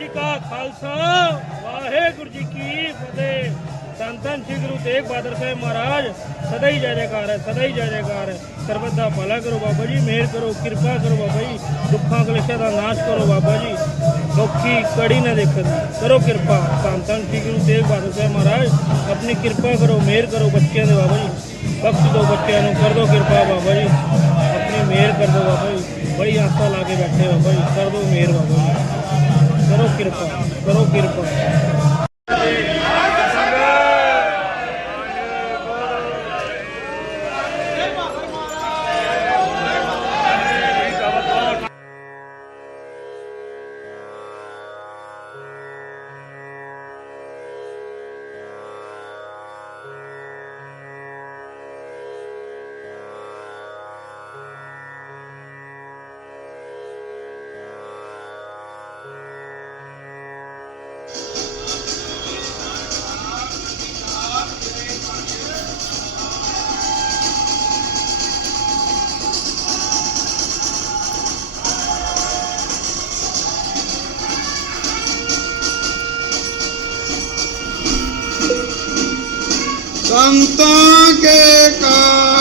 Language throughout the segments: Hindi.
ਜੀ ਕਾ ਖਾਲਸਾ, ਵਾਹਿਗੁਰੂ ਜੀ ਕੀ ਫਤਿਹ। ਧੰਨ ਧੰਨ ਸ੍ਰੀ ਗੁਰੂ ਤੇਗ ਬਹਾਦਰ ਸਾਹਿਬ ਮਹਾਰਾਜ, ਸਦਾ ਹੀ ਜੈ ਜੈਕਾਰ ਹੈ, ਸਦਾ ਹੀ ਜੈ ਜੈਕਾਰ ਹੈ। ਸਰਬਤ ਦਾ ਭਲਾ ਕਰੋ ਬਾਬਾ ਜੀ, ਮਿਹਰ ਕਰੋ, ਕਿਰਪਾ ਕਰੋ ਬਾਬਾ ਜੀ, ਦੁੱਖਾਂ ਕਲੇਸ਼ਾਂ ਦਾ ਨਾਸ਼ ਕਰੋ ਬਾਬਾ ਜੀ। ਦੁੱਖੀ ਕੜੀ ਨਾ ਦੇਖਣ, ਕਰੋ ਕਿਰਪਾ। ਧੰਨ ਧੰਨ ਸ੍ਰੀ ਗੁਰੂ ਤੇਗ ਬਹਾਦਰ ਸਾਹਿਬ ਮਹਾਰਾਜ, ਆਪਣੀ ਕਿਰਪਾ ਕਰੋ, ਮਿਹਰ ਕਰੋ ਬੱਚਿਆਂ ਦੇ ਬਾਬਾ ਜੀ। ਬਖਸ਼ ਦਿਓ ਬੱਚਿਆਂ ਨੂੰ, ਕਰ ਦਿਓ ਕਿਰਪਾ ਬਾਬਾ ਜੀ। ਆਪਣੀ ਮਿਹਰ ਕਰ ਦਿਓ ਬਾਬਾ ਜੀ। ਬੜੀ ਆਸਾ ਲਾ ਕੇ ਬੈਠੇ ਬਾਬਾ ਜੀ, ਕਰ ਦਿਓ ਮਿਹਰ ਬਾਬਾ ਜੀ। கரோக்கி இருக்கும் கரோக்கி இருக்கும் संतों के कार्य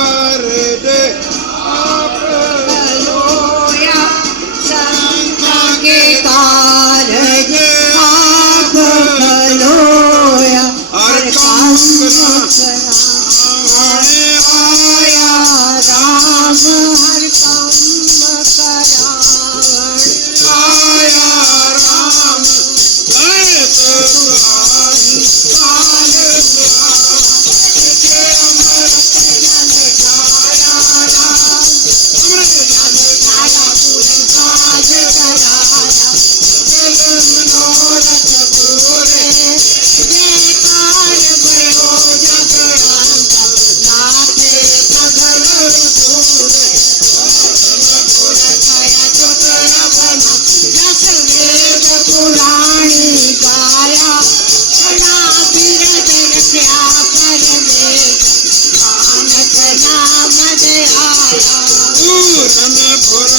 दे आया पूरन पुरख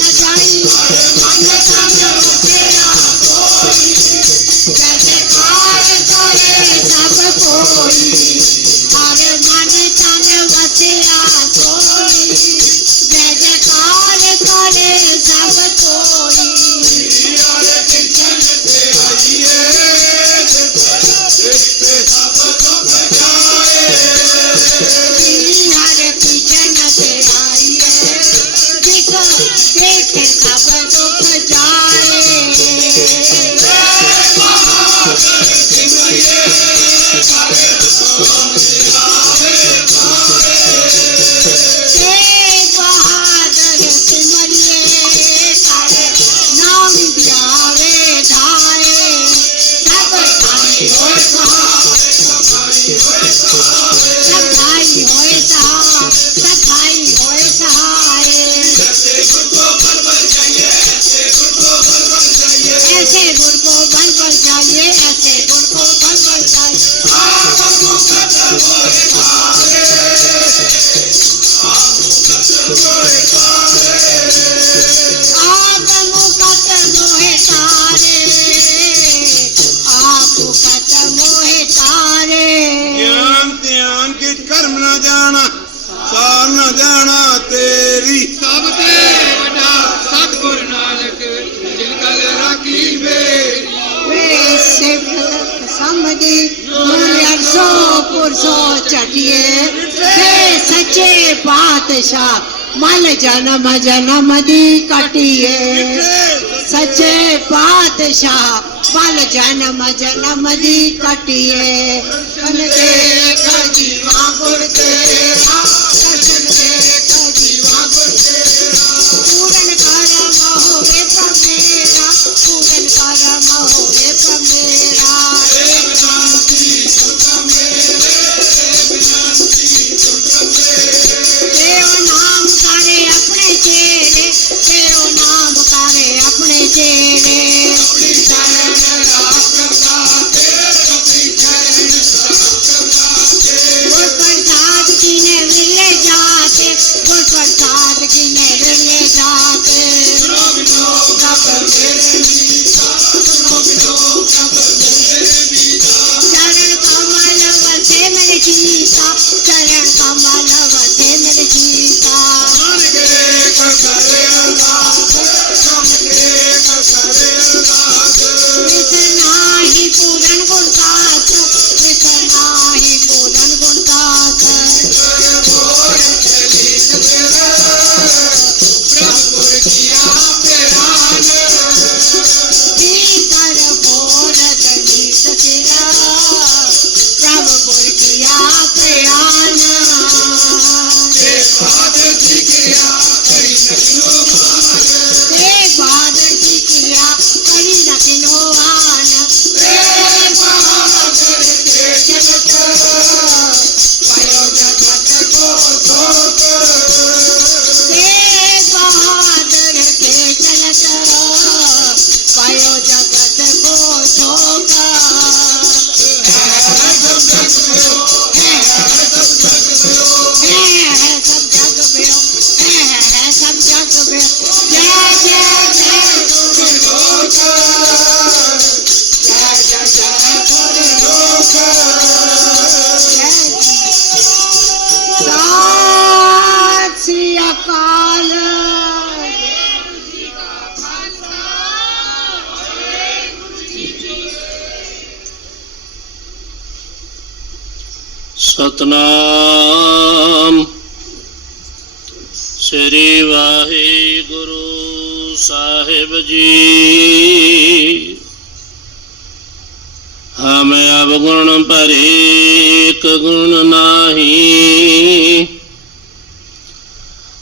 করে যাব पुरसो पुरसो चटिए से सचे बादशाह, मल जन्म जन्म दी कटिए। सचे बादशाह, मल जन्म जन्म दी कटिए। कल देखा जीवा गुड़ के, आ सतनाम। श्री वाहे गुरु साहेब जी। हम अवगुण पर एक गुण नाही।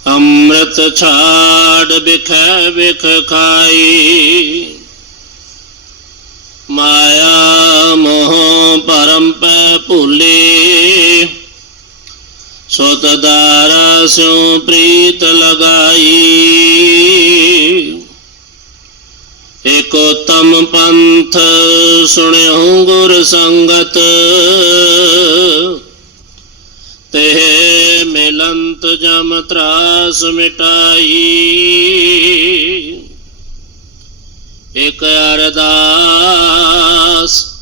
अमृत छाड़ बिख बिख खाई। माया मोह परम पे भूली। तदारा सो प्रीत लगाई एक तम पंथ सुने गुर संगत। ते मिलंत जम त्रास मिटाई। एक अरदास,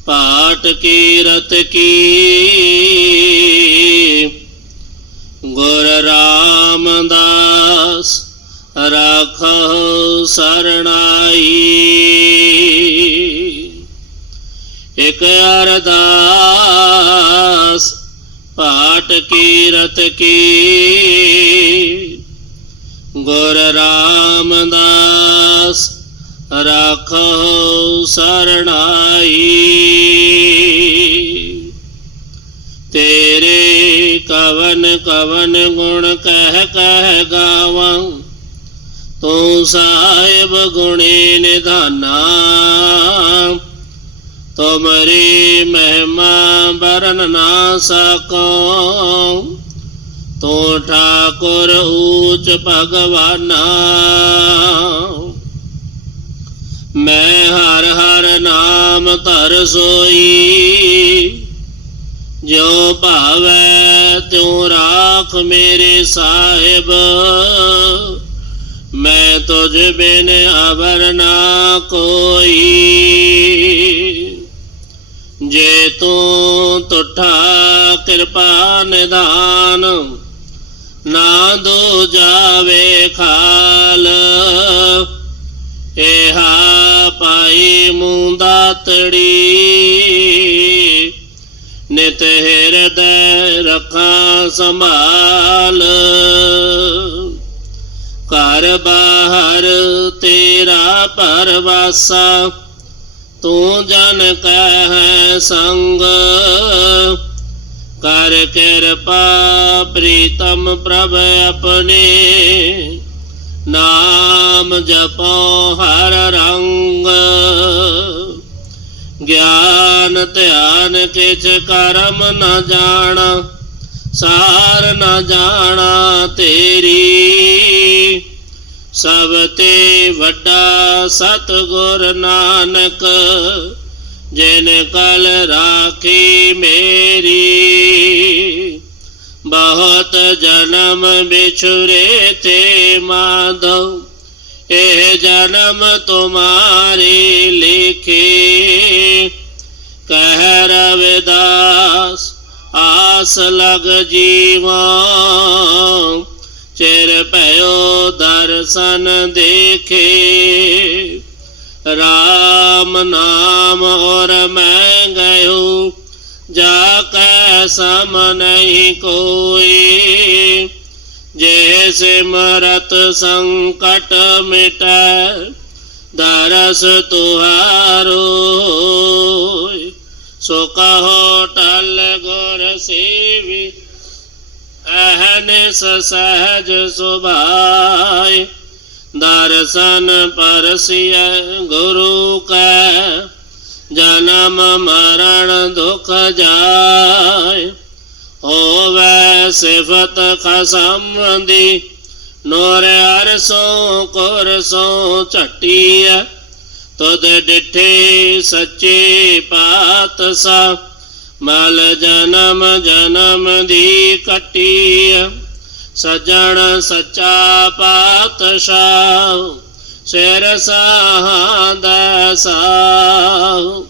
पाठ की रत की। गुर रामदास राख शरणाई। एक अरदास पाठ कीरत की। गुर रामदास राख शरणाई। कवन कवन गुण कह कह गावा। तू साहेब गुणे निधाना। तुमरी महिमा बरन ना सको। तो ठाकुर ऊच भगवाना। मैं हर हर नाम तर सोई। जो पावे त्यों राख मेरे साहेब? मैं तुझ बिन अबर ना कोई। जे तू तुठा कृपा निदान, ना दो जावे खाल एहा पाई मुंदातड़ी नित हृदय रखा संभाल कर बाहर तेरा परवासा तू जन कह संग कर कृपा प्रीतम प्रभ अपने नाम जपो हर रंग ज्ञान ਗਿਆਨ ਧਿਆਨ ਕਿਛ ਕਰਮ ਨ ਜਾਣਾ ਸਾਰ ਨ ਜਾਣਾ ਤੇਰੀ ਸਭ ਤੇ ਵੱਡਾ ਸਤਗੁਰ ਨਾਨਕ ਜਿਨ ਕਲ ਰਾਖੀ ਮੇਰੀ ਬਹੁਤ ਜਨਮ ਵਿਛੁਰੇ ਤੇ ਮਾਧੋ ਇਹ ਜਨਮ ਤੁਮਾਰੇ ਲਿਖੇ कह रविदास आस लग जीवा। चिर पयो दर्शन देखे। राम नाम और मैं गयो, जाके सम नहीं कोई। जैसे मरत संकट मिट, दरस तुहारो। सुख होटल गुर सेवी, अहन स सहज सुभाय दर्शन परसिया गुरु का, जन्म मरण दुख जाय। हो वै सिफत खसम दी नोर अरसों कुरसों चटिया। ਤੁਧ ਡਿਠੇ ਸੱਚੇ ਪਾਤਸ਼ਾਹ ਮਲ ਜਨਮ ਜਨਮ ਦੀ ਕਟੀਐ ਸਜਣ ਸੱਚਾ ਪਾਤਸ਼ਾਹ ਸਿਰ ਸਾਹਾਂ ਸਾਹੁ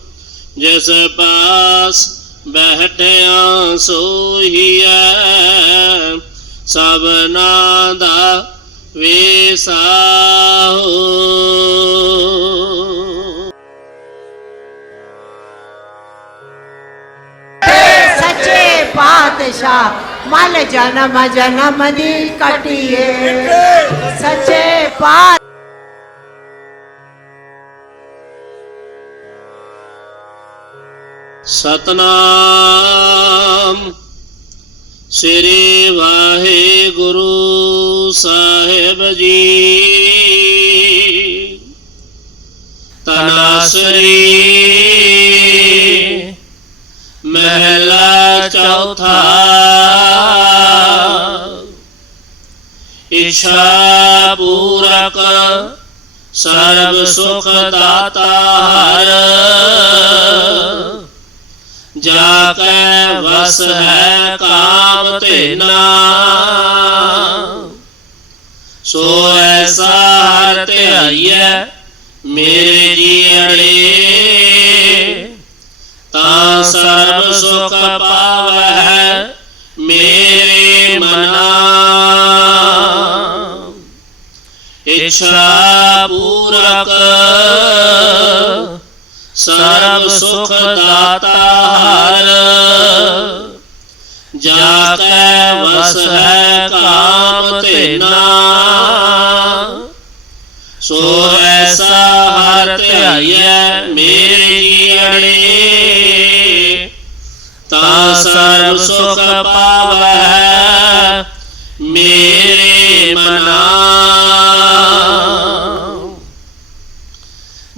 ਜਿਸ ਪਾਸ ਬਹਿਟਿਆ ਸੋਹੀਐ ਸਭਨਾ ਦਾ ਵੇਸਾਹੁ बादशाह, मल जन्म जन्म दी कटिए। सचे पार सतनाम श्री वाहे गुरु साहेब जी। तनासरी था इच्छा पूरक सर्व सुख दाता हर जाके बस है काम तेना। सो ऐसा हर ते मेरे ਇੱਛਾ ਪੂਰਕ। ਸਰਬ ਸੁਖ ਦਾਤਾ ਹਰ। ਜਾ ਕੈ ਵਸ ਹੈ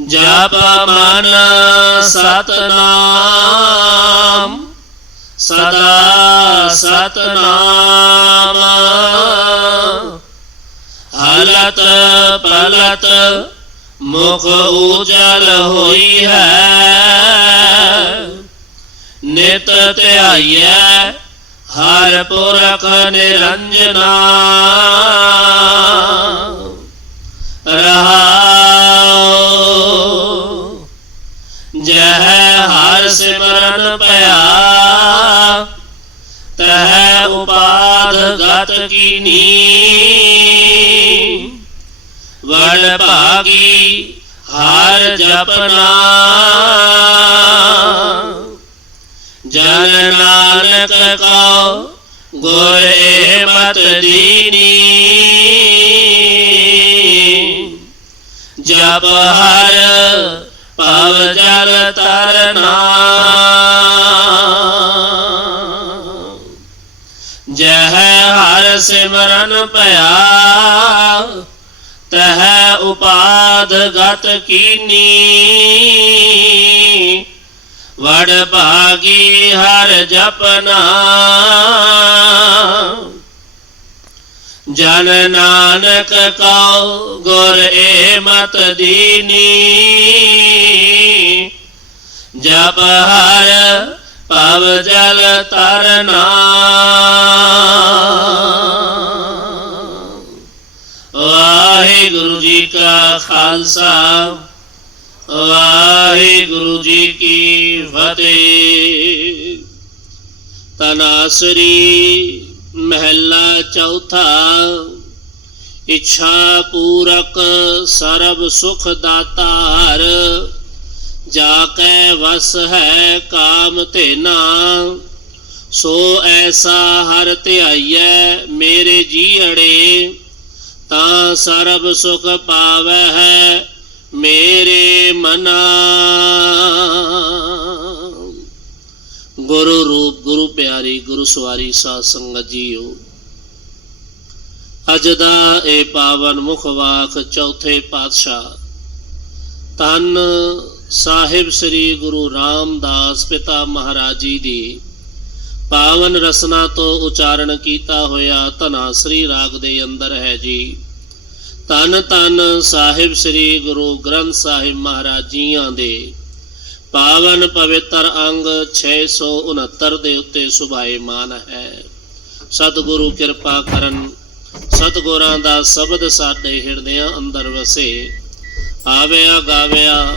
जप मन सतनाम, सदा सतनाम। हलत पलत, मुख उजल हुई है। नित त्याय, हर पुरख निरंजना। उपाध गत की वन भागी हार जपना। जन नानक को गोरे मत दीनी। जप हर पव जल तरना। ਸਿਮਰਨ ਭਇਆ, ਤਹ ਉਪਾਦ ਗਤ ਕੀਨੀ। ਵੜ ਭਾਗੀ ਹਰ ਜਪਨਾ ਜਨ ਨਾਨਕ ਕਉ ਗੁਰ ਏ ਮਤ ਦੀਨੀ। ਜਪ ਹਰ ਪਵ ਜਲ ਤਰਨਾ। ਵਾਹਿਗੁਰੂ ਜੀ ਕਾ ਖਾਲਸਾ, ਵਾਹਿਗੁਰੂ ਜੀ ਕੀ ਫਤਿਹ। ਤਨਾਸਰੀ ਮਹਿਲਾ ਚੌਥਾ, ਇੱਛਾ ਪੂਰਕ ਸਰਬ ਸੁਖ ਦਾਤਾਰ। ਜਾ ਕੈ ਵਸ ਹੈ ਕਾਮ ਧੇਨਾ, ਸੋ ਐਸਾ ਹਰ ਧਿਆਈਐ ਮੇਰੇ ਜੀਅੜੇ, ਤਾਂ ਸਰਬ ਸੁਖ ਪਾਵੈ ਹੈ ਮੇਰੇ ਮਨਾ। ਗੁਰੂ ਰੂਪ, ਗੁਰੂ ਪਿਆਰੀ, ਗੁਰੂ ਸਵਾਰੀ ਸਾਧ ਸੰਗਤ ਜੀਓ, ਅੱਜ ਦਾ ਇਹ ਪਾਵਨ ਮੁਖ ਵਾਕ ਚੌਥੇ ਪਾਤਸ਼ਾਹ ਤਨ ਸਾਹਿਬ ਸ੍ਰੀ ਗੁਰੂ ਰਾਮਦਾਸ ਪਿਤਾ ਮਹਾਰਾਜ ਜੀ ਦੀ ਪਾਵਨ ਰਸਨਾ ਤੋਂ ਉਚਾਰਨ ਕੀਤਾ ਹੋਇਆ ਧਨਾ ਸ੍ਰੀ ਰਾਗ ਦੇ ਅੰਦਰ ਹੈ ਜੀ। ਤਨ ਤਨ ਸਾਹਿਬ ਸ੍ਰੀ ਗੁਰੂ ਗ੍ਰੰਥ ਸਾਹਿਬ ਮਹਾਰਾਜ ਜੀਆਂ ਦੇ ਪਾਵਨ ਪਵਿੱਤਰ ਅੰਗ 669 ਦੇ ਉੱਤੇ ਸੁਭਾਏਮਾਨ ਹੈ। ਸਤਿਗੁਰੂ ਕਿਰਪਾ ਕਰਨ, ਸਤਿਗੁਰਾਂ ਦਾ ਸ਼ਬਦ ਸਾਡੇ ਹਿਰਦਿਆਂ ਅੰਦਰ ਵਸੇ, ਆਵਿਆ ਗਾਵਿਆ